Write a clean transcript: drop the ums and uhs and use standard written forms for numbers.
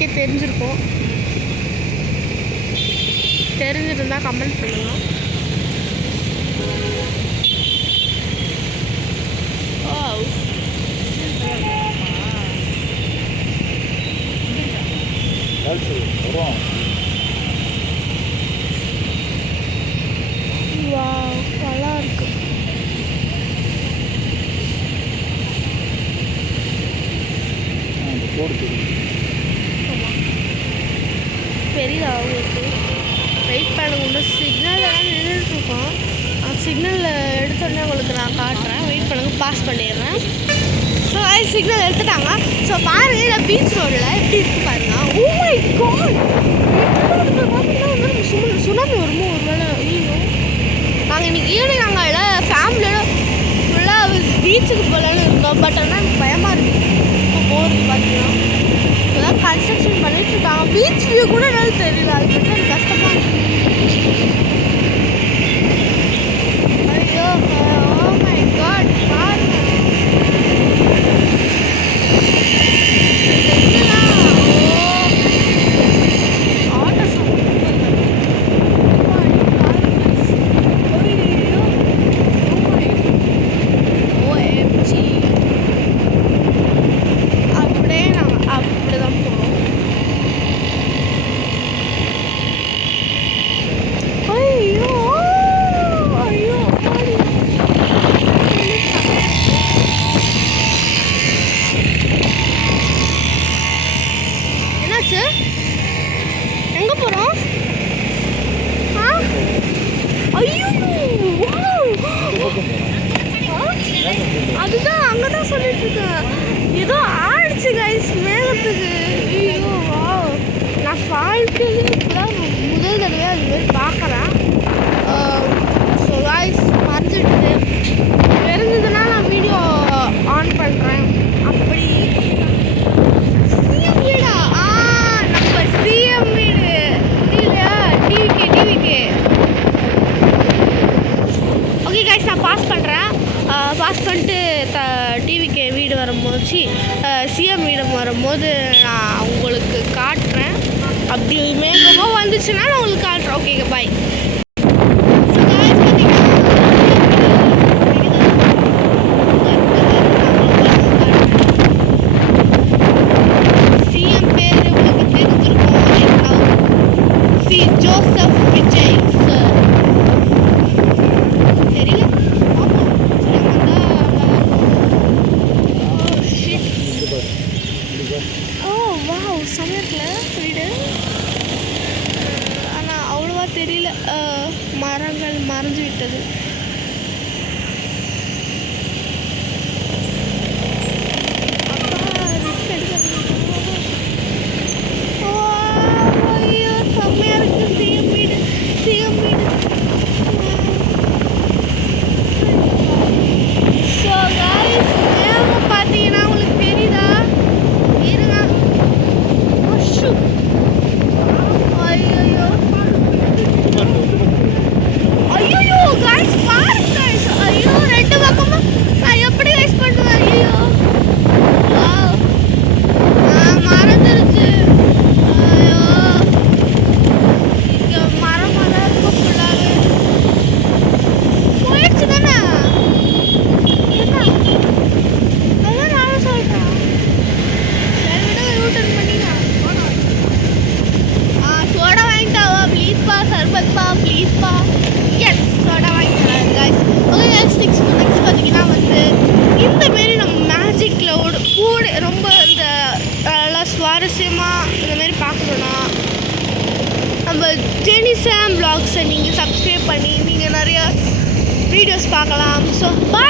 உங்களுக்கே தெரிஞ்சிருக்கும். தெரிஞ்சிருந்தால் கமெண்ட் பண்ணுங்கள். நல்லா இருக்கு. பெரியதா உங்களுக்கு வெயிட் பண்ணுங்க. சிக்னல்லாம் நின்றுட்டுருக்கோம். சிக்னலில் எடுத்தோடனே உங்களுக்கு நான் காட்டுறேன். வெயிட் பண்ணுங்க, பாஸ் பண்ணிடுறேன். ஸோ சிக்னல் எடுத்துட்டாங்க. ஸோ பாருங்கள், இந்த பீச் ரோடில் எப்படி இருக்குது பாருங்க. ஓ மை காட், சுனாமி வருமோ ஒரு வேளை. ஐயோ, நாங்கள் இன்றைக்கி ஈவினிங் நாங்கள் ஃபேமிலியோட ஃபுல்லாக பீச்சுக்கு போகலான்னு இருந்தோம். பட் ஆனால் எனக்கு பயமாக இருக்குது இப்போ போகிறது. பார்த்தீங்கன்னா இப்போதான் கன்ஸ்ட்ரக்ஷன் பண்ணிட்டு இருக்காங்க. பீச் வியூ கூட என்னால் தெரியல. அது மட்டும் எனக்கு கஷ்டமாக இருக்குது. ஐயோ, ஓ மை காட், பாருங்க. எங்க போறோம்? அதுதான் அங்கதான் சொல்லிட்டு இருக்கேன். ஏதோ ஆயிடுச்சு கைஸ் மேகத்துக்கு. ஐயோ வாவ், நான் வாழ்க்கையிலே இப்பதான் முதல் தடவையாக அது மாதிரி பார்க்குறேன். ஸோ கைஸ் மறைஞ்சிடுது. தெரிஞ்சதுன்னா நான் வீடியோ ஆன் பண்ணுறேன். அப்படி சிஎம் வீடா? நம்ம சிஎம் வீடு இல்லையா? டிவிக்கு. ஓகே கைஸ், நான் பாஸ் பண்ணுறேன். பாஸ் பண்ணிட்டு டிவிக்கு வீடு வரும்போது சிஎம் வீடு வரும்போது நான் உங்களுக்கு காட்டுறேன். அப்படி மேகமாக வந்துச்சுன்னா நான் உங்களுக்கு காட்டுறேன். Okay bye. சிஎம் பேர் உங்களுக்கு தெரிஞ்சிருக்கும். Joseph Vijay sir. தெரியல. சமயத்தில் வீடு ஆனால் அவ்வளோவா தெரியல. மரங்கள் மறைஞ்சு விட்டது. ஐயோ செம்மையாக இருக்குது சிஎம் வீடு. ஸோ காய்ஸ், பார்த்தீங்கன்னா உங்களுக்கு தெரியுதா? ஐயோ गाइस பாருங்க गाइस. ஐயோ ரெண்டு பக்கமா நான் எப்படி கைஸ் பண்ணுவேன்? ஐயோ வாவ், மறந்துருச்சு. ஐயோ, இங்க மரமெல்லாம் இருக்கு ஃபுல்லாவே. போயிடுச்சு தானே? என்ன அதான் நானும் சொல்கிறேன். சரி விட யூட்டர்ன் பண்ணிங்க. சோடா வாங்கிட்டாவா ப்ளீஸ்ப்பா? சர்பத்ப்பா ப்ளீஸ்ப்பா. எஸ், சோடா வாங்கிக்கலாம் கைஸ். ஓகே கைஸ், நெக்ஸ்ட் பார்த்தீங்கன்னா இந்தமாரி நம்ம மேஜிக்கில் கூட ரொம்ப இந்த நல்லா சுவாரஸ்யமாக இந்தமாரி பார்க்கணுன்னா நம்ம ஜெனிசாம் வ்ளாக்ஸை நீங்கள் சப்ஸ்கிரைப் பண்ணி நீங்கள் நிறையா வீடியோஸ் பார்க்கலாம். So bye.